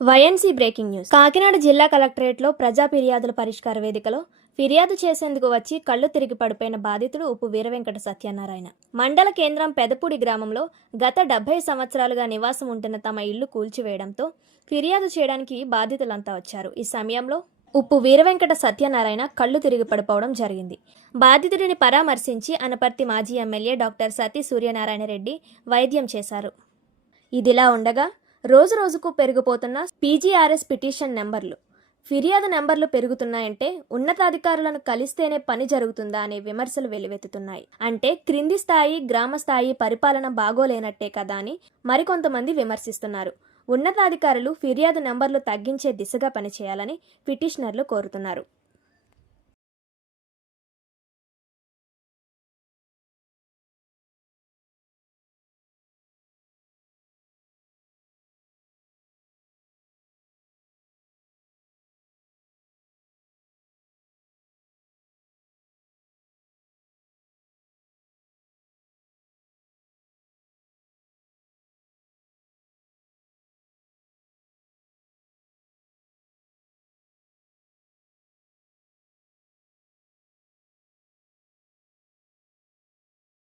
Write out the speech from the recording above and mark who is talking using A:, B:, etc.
A: YNC breaking news. Kakinada జిల్లా కలెక్టరేట్లో ప్రజా ఫిర్యాదుల పరిష్కార వేదికలో ఫిర్యాదు చేసేందుకు వచ్చి కళ్ళు తిరిగి పడిపోయిన బాధితుడు ఉప్పు వీరవెంకట సత్యనారాయణ. మండల కేంద్రం పెదపూడి గ్రామంలో గత డెబ్బై సంవత్సరాలుగా నివాసం ఉంటున్న తమ ఇల్లు కూల్చివేయడంతో ఫిర్యాదు చేయడానికి బాధితులంతా వచ్చారు. ఈ సమయంలో ఉప్పు వీరవెంకట సత్యనారాయణ కళ్ళు తిరిగి పడిపోవడం జరిగింది. బాధితుడిని పరామర్శించి అనపర్తి మాజీ ఎమ్మెల్యే డాక్టర్ సతీ సూర్యనారాయణ రెడ్డి వైద్యం చేశారు. ఇదిలా ఉండగా రోజు రోజుకు పెరిగిపోతున్న పీజీఆర్ఎస్ పిటిషన్ నెంబర్లు. ఫిర్యాదు నెంబర్లు పెరుగుతున్నాయంటే ఉన్నతాధికారులను కలిస్తేనే పని జరుగుతుందా అనే విమర్శలు వెలువెత్తుతున్నాయి అంటే క్రింది స్థాయి గ్రామ స్థాయి పరిపాలన బాగోలేనట్టే కదా అని మరికొంతమంది విమర్శిస్తున్నారు. ఉన్నతాధికారులు ఫిర్యాదు నెంబర్లు తగ్గించే దిశగా పనిచేయాలని పిటిషనర్లు కోరుతున్నారు.